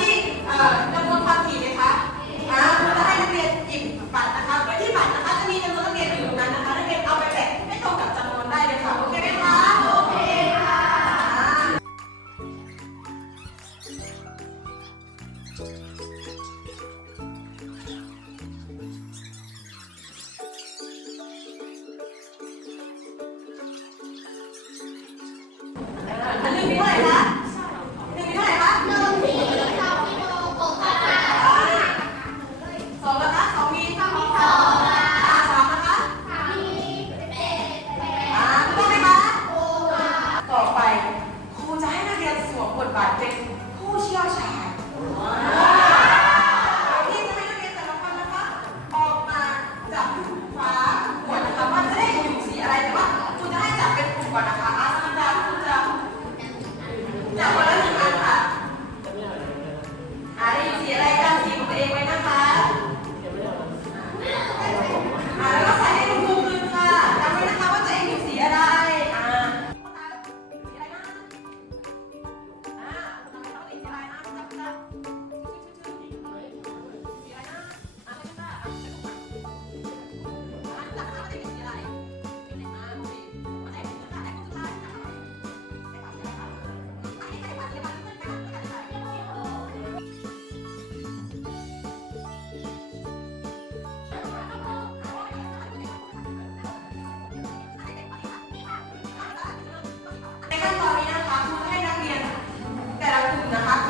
นี่กระบวนความถี่ใน นะคะ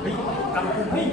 เฮ้ยกำลังพุ่ญ่